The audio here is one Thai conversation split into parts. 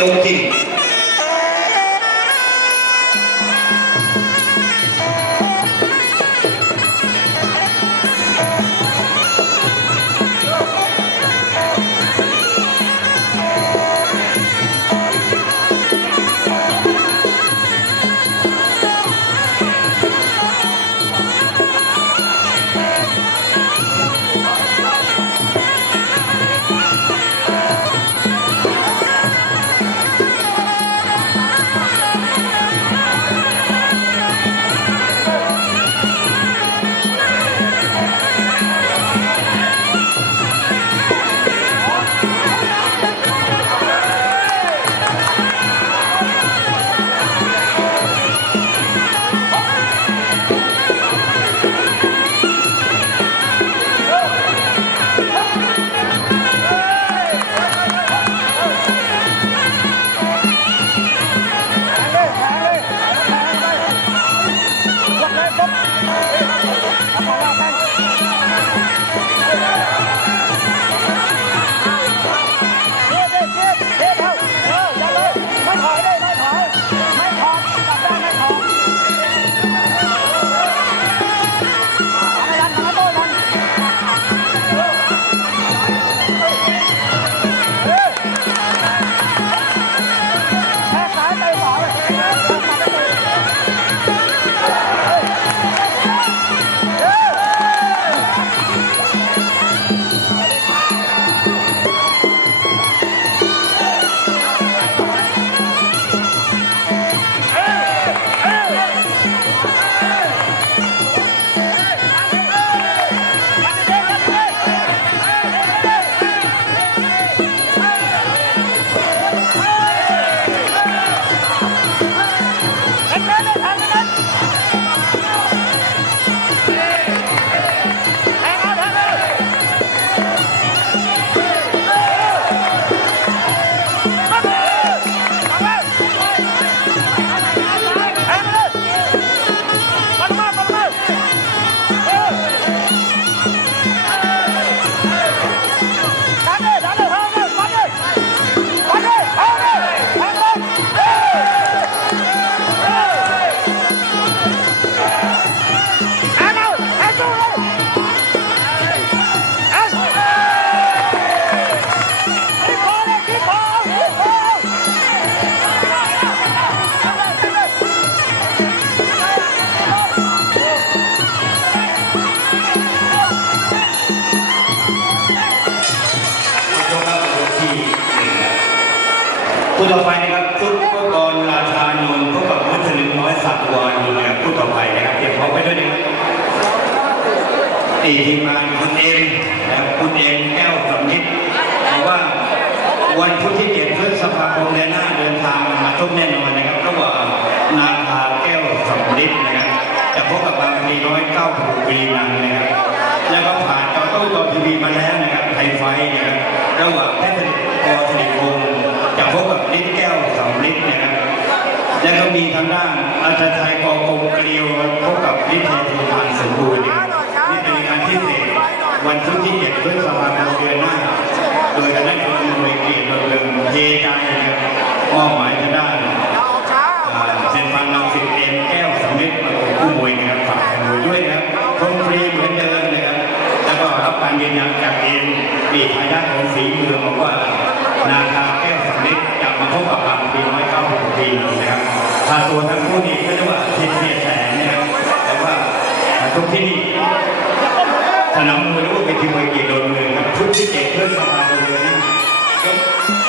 ยก ที่ย ต่อไปนะครับซุปเปอร์บอลราชานนท์พบกับมุสลิมน้อยสักวานีนะครับผู้ต่อไปนะครับเตรียมพร้อมไปด้วยนะครับนี่ทีมงานคุณเอ็มนะครับคุณเอ็มแก้วสำนิดบอกว่าวันพุธที่เจ็ดพฤษภาคมเดือนหน้าเดินทางมาทุกแน่นอนนะครับระหว่างนาคาแก้วสำนิดนะครับจะพบกับบางพีน้อยเก้าถูกปีนันนะครับแล้วก็ มีทางด้านอาจารย์ชัยกอกงเกลียวพบกับลิเททูทานสมบูรณ์นะครับนี่เป็นงานพิเศษวันพุธที่เจ็ดพฤษภาคมเดือนหน้า โดยคณะกรรมการมวยเกียรติเริงเทใจนะครับมอบหมายทางด้านอ่าเซนฟันเราสิบเอ็มแก้วสำลิดมาเป็นผู้มวยนะครับฝากแฟนมวยด้วยนะครับชมฟรีเหมือนเดิมนะครับแล้วก็รับการยืนยันจากเอ็มปีทายาทของสีเมืองบอกว่านาคา ค่าตัวทั้งคู่นี่ก็เรียกว่าทีเทียนแสนนะครับแต่ว่าทุกที่นี่สนามมวยรู้ว่าเป็นทีมมวยกี่โดนเมืองครับทุกที่เจ็ดเพื่อสภาเมืองนี่ยกที่สองครั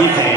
า